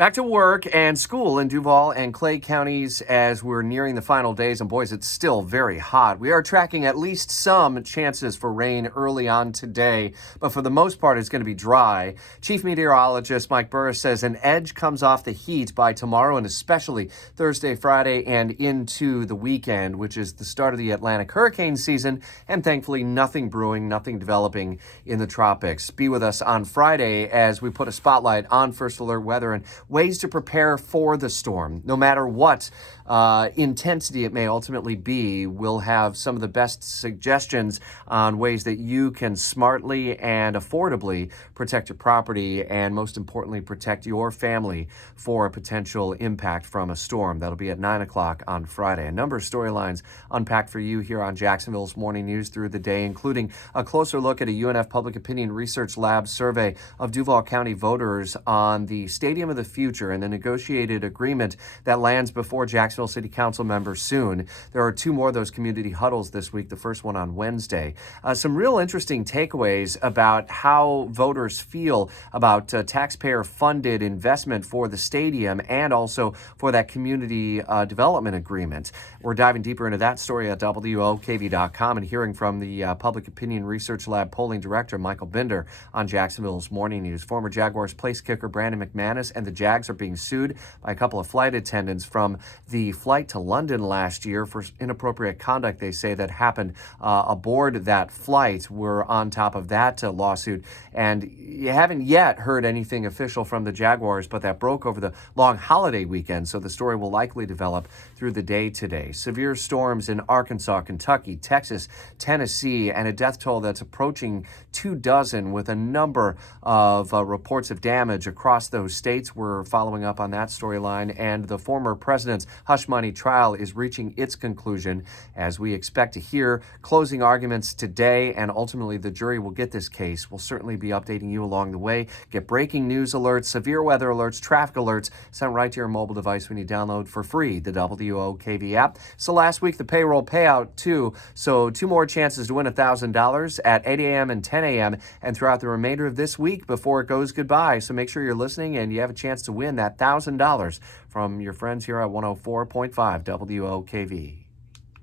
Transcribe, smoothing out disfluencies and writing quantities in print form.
Back to work and school in Duval and Clay counties as we're nearing the final days. And boys, it's still very hot. We are tracking at least some chances for rain early on today, but for the most part, it's going to be dry. Chief Meteorologist Mike Burris says an edge comes off the heat by tomorrow and especially Thursday, Friday, and into the weekend, which is the start of the Atlantic hurricane season. And thankfully, nothing brewing, nothing developing in the tropics. Be with us on Friday as we put a spotlight on First Alert weather and ways to prepare for the storm. No matter what intensity it may ultimately be, we'll have some of the best suggestions on ways that you can smartly and affordably protect your property and, most importantly, protect your family for a potential impact from a storm. That'll be at 9 o'clock on Friday. A number of storylines unpacked for you here on Jacksonville's Morning News through the day, including a closer look at a UNF Public Opinion Research Lab survey of Duval County voters on the Stadium of the Future and the negotiated agreement that lands before Jacksonville City Council members soon. There are two more of those community huddles this week, the first one on Wednesday. Some real interesting takeaways about how voters feel about taxpayer-funded investment for the stadium and also for that community development agreement. We're diving deeper into that story at WOKV.com and hearing from the Public Opinion Research Lab polling director, Michael Binder, on Jacksonville's Morning News. Former Jaguars place kicker Brandon McManus and the Jags are being sued by a couple of flight attendants from the flight to London last year for inappropriate conduct, they say, that happened aboard that flight. We're on top of that lawsuit, and you haven't yet heard anything official from the Jaguars, but that broke over the long holiday weekend, so the story will likely develop through the day today. Severe storms in Arkansas, Kentucky, Texas, Tennessee, and a death toll that's approaching 24 with a number of reports of damage across those states. We're following up on that storyline, and the former president's hush money trial is reaching its conclusion as we expect to hear closing arguments today, and ultimately the jury will get this case. We'll certainly be updating you along the way. Get breaking news alerts, severe weather alerts, traffic alerts sent right to your mobile device when you download for free the WOKV app. So last week, the payroll payout too. So two more chances to win $1,000 at 8 a.m. and 10 a.m. and throughout the remainder of this week before it goes goodbye. So make sure you're listening and you have a chance to win that $1,000 from your friends here at 104.5 WOKV.